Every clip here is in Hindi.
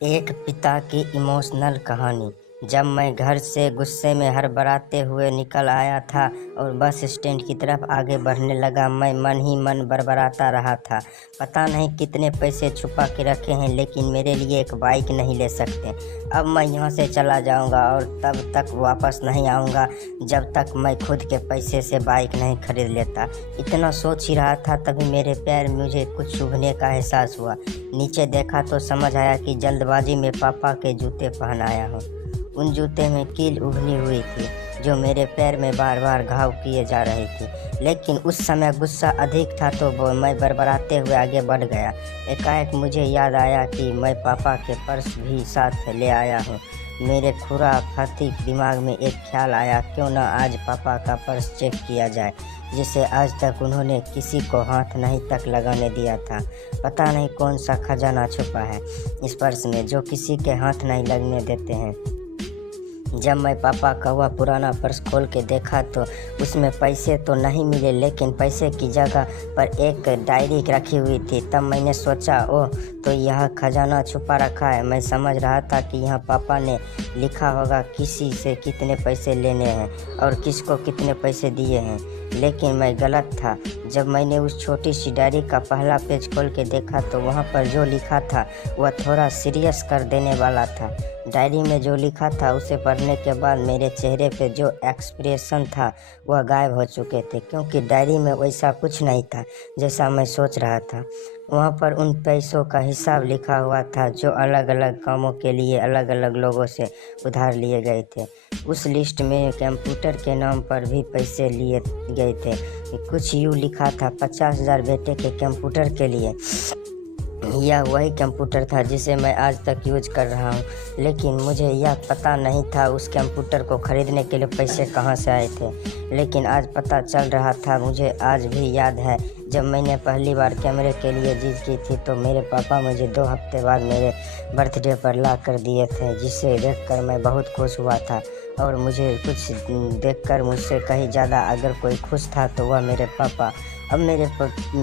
एक पिता की इमोशनल कहानी। जब मैं घर से गुस्से में हड़बड़ाते हुए निकल आया था और बस स्टैंड की तरफ आगे बढ़ने लगा, मैं मन ही मन बड़बड़ाता रहा था। पता नहीं कितने पैसे छुपा के रखे हैं, लेकिन मेरे लिए एक बाइक नहीं ले सकते। अब मैं यहाँ से चला जाऊँगा और तब तक वापस नहीं आऊँगा जब तक मैं खुद के पैसे से बाइक नहीं खरीद लेता। इतना सोच ही रहा था, तभी मेरे पैर मुझे कुछ चुभने का एहसास हुआ। नीचे देखा तो समझ आया कि जल्दबाजी में पापा के जूते पहन आया हूँ। उन जूते में कील उभरी हुई थी जो मेरे पैर में बार बार घाव किए जा रही थी, लेकिन उस समय गुस्सा अधिक था तो मैं बड़बड़ाते हुए आगे बढ़ गया। एकाएक मुझे याद आया कि मैं पापा के पर्स भी साथ ले आया हूँ। मेरे खुराफाती दिमाग में एक ख्याल आया, क्यों न आज पापा का पर्स चेक किया जाए, जिसे आज तक उन्होंने किसी को हाथ नहीं तक लगाने दिया था। पता नहीं कौन सा खजाना छुपा है इस पर्स में जो किसी के हाथ नहीं लगने देते हैं। जब मैं पापा का वह पुराना पर्स खोल के देखा तो उसमें पैसे तो नहीं मिले, लेकिन पैसे की जगह पर एक डायरी रखी हुई थी। तब मैंने सोचा, ओह, तो यह खजाना छुपा रखा है। मैं समझ रहा था कि यहाँ पापा ने लिखा होगा किसी से कितने पैसे लेने हैं और किसको कितने पैसे दिए हैं, लेकिन मैं गलत था। जब मैंने उस छोटी सी डायरी का पहला पेज खोल के देखा तो वहाँ पर जो लिखा था वह थोड़ा सीरियस कर देने वाला था। डायरी में जो लिखा था उसे पढ़ने के बाद मेरे चेहरे पे जो एक्सप्रेशन था वह गायब हो चुके थे, क्योंकि डायरी में वैसा कुछ नहीं था जैसा मैं सोच रहा था। वहाँ पर उन पैसों का हिसाब लिखा हुआ था जो अलग अलग कामों के लिए अलग अलग लोगों से उधार लिए गए थे। उस लिस्ट में कंप्यूटर के नाम पर भी पैसे लिए गए थे। कुछ यूँ लिखा था, 50,000 बेटे के कंप्यूटर के लिए। यह वही कंप्यूटर था जिसे मैं आज तक यूज कर रहा हूँ, लेकिन मुझे यह पता नहीं था उस कंप्यूटर को खरीदने के लिए पैसे कहाँ से आए थे। लेकिन आज पता चल रहा था। मुझे आज भी याद है जब मैंने पहली बार कैमरे के लिए जिद की थी तो मेरे पापा मुझे 2 हफ्ते बाद मेरे बर्थडे पर ला कर दिए थे, जिसे देखकर मैं बहुत खुश हुआ था। और मुझे कुछ देखकर मुझसे कहीं ज़्यादा अगर कोई खुश था तो वह मेरे पापा। अब मेरे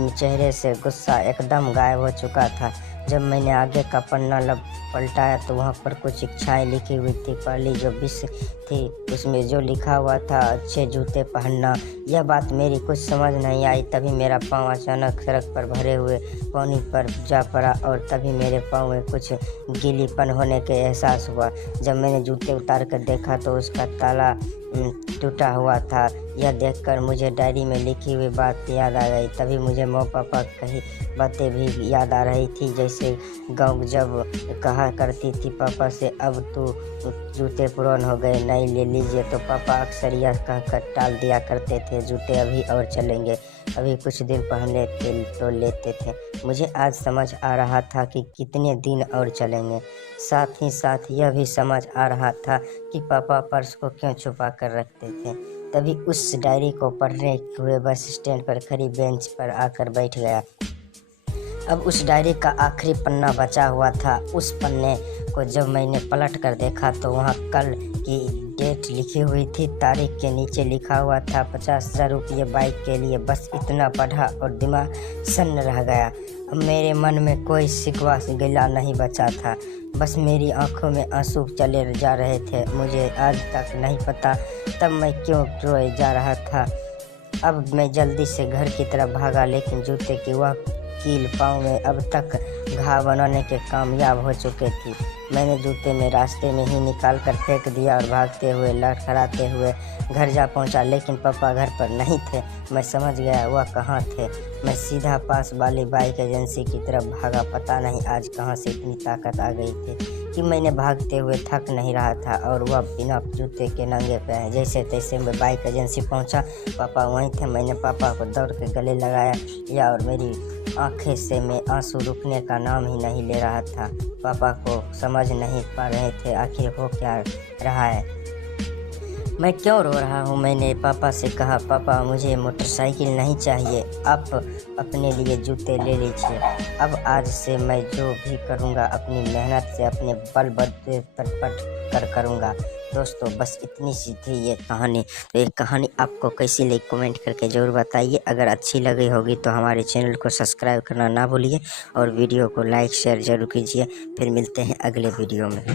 चेहरे से गुस्सा एकदम गायब हो चुका था। जब मैंने आगे का पन्ना पलटाया तो वहाँ पर कुछ इच्छाएं लिखी हुई थी। पहली जो विश थी उसमें जो लिखा हुआ था, अच्छे जूते पहनना। यह बात मेरी कुछ समझ नहीं आई। तभी मेरा पाँव अचानक सड़क पर भरे हुए पानी पर जा पड़ा और तभी मेरे पाँव में कुछ गीलीपन होने के एहसास हुआ। जब मैंने जूते उतार कर देखा तो उसका ताला टूटा हुआ था। यह देखकर मुझे डायरी में लिखी हुई बात याद आ गई। तभी मुझे माँ पापा कही बातें भी याद आ रही थी, जैसे गाँव जब कहा करती थी पापा से, अब तो जूते पुराने हो गए, नए ले लीजिए। तो पापा अक्सर यह कहकर टाल दिया करते थे, जूते अभी और चलेंगे, अभी कुछ दिन पहले तो लेते थे। मुझे आज समझ आ रहा था कि कितने दिन और चलेंगे। साथ ही साथ यह भी समझ आ रहा था कि पापा पर्स को क्यों छुपा कर रखते थे। तभी उस डायरी को पढ़ने हुए बस स्टैंड पर खड़ी बेंच पर आकर बैठ गया। अब उस डायरी का आखिरी पन्ना बचा हुआ था। उस पन्ने को जब मैंने पलट कर देखा तो वहाँ कल की डेट लिखी हुई थी। तारीख के नीचे लिखा हुआ था 50,000 रुपये बाइक के लिए। बस इतना पढ़ा और दिमाग सन्न रह गया। अब मेरे मन में कोई शिकवा गिला नहीं बचा था, बस मेरी आंखों में आंसू चले जा रहे थे। मुझे आज तक नहीं पता तब मैं क्यों रोए जा रहा था। अब मैं जल्दी से घर की तरफ भागा, लेकिन जूते की वह कील पाँव में अब तक घाव बनाने के कामयाब हो चुके थी। मैंने जूते में रास्ते में ही निकाल कर फेंक दिया और भागते हुए लड़खड़ाते हुए घर जा पहुंचा, लेकिन पापा घर पर नहीं थे। मैं समझ गया वह कहाँ थे। मैं सीधा पास वाली बाइक एजेंसी की तरफ भागा। पता नहीं आज कहाँ से इतनी ताकत आ गई थी कि मैंने भागते हुए थक नहीं रहा था और वह बिना जूते के नंगे पैर जैसे तैसे मैं बाइक एजेंसी पहुंचा। पापा वहीं थे। मैंने पापा को दौड़ के गले लगाया और मेरी आंखें से में आंसू रुकने का नाम ही नहीं ले रहा था। पापा को समझ नहीं पा रहे थे आखिर हो क्या रहा है। मैं क्यों रो रहा हूँ? मैंने पापा से कहा, पापा मुझे मोटरसाइकिल नहीं चाहिए, आप अपने लिए जूते ले लीजिए। अब आज से मैं जो भी करूँगा अपनी मेहनत से अपने बल बूते पर पट कर करूँगा। दोस्तों बस इतनी सी थी ये कहानी। तो ये कहानी आपको कैसी लगी कमेंट करके ज़रूर बताइए। अगर अच्छी लगी होगी तो हमारे चैनल को सब्सक्राइब करना ना भूलिए और वीडियो को लाइक शेयर ज़रूर कीजिए। फिर मिलते हैं अगले वीडियो में।